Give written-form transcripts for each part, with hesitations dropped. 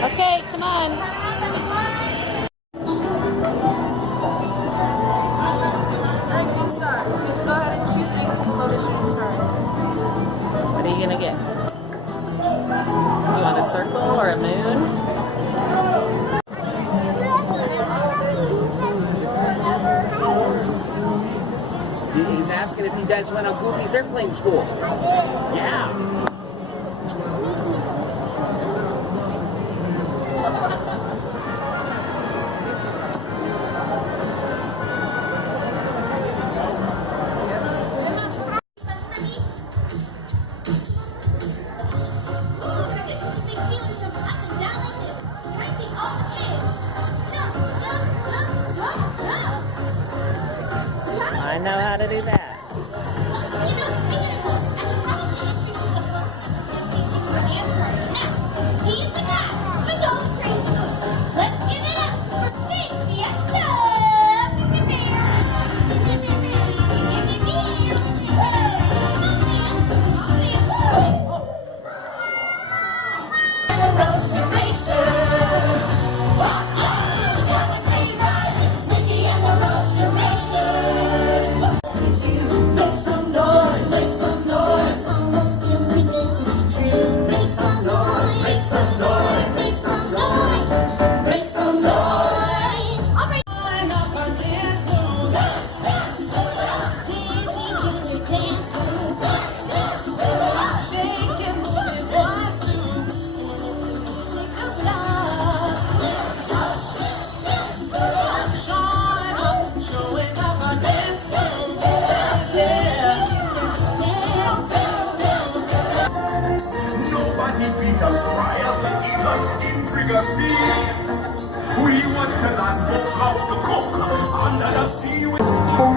Okay, come on. What are you gonna get? You want a circle or a moon? He's asking if you guys went on Goofy's airplane school. Yeah. I know how to do that.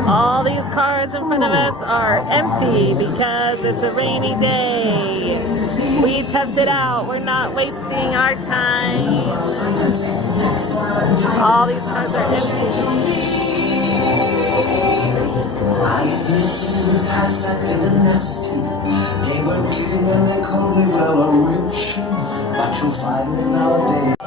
All these cars in front of us are empty because it's a rainy day. We toughed it out. We're not wasting our time. All these cars are empty. I in the past I've been a nest. They were kidding when they called me well a rich, but you'll find me nowadays.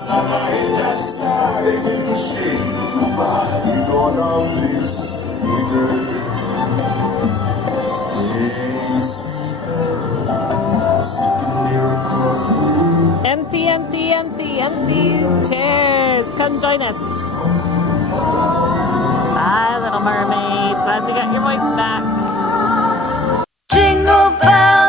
Empty, empty, empty, empty chairs. Come join us. Bye, Little Mermaid. Glad you got your voice back. Jingle bells.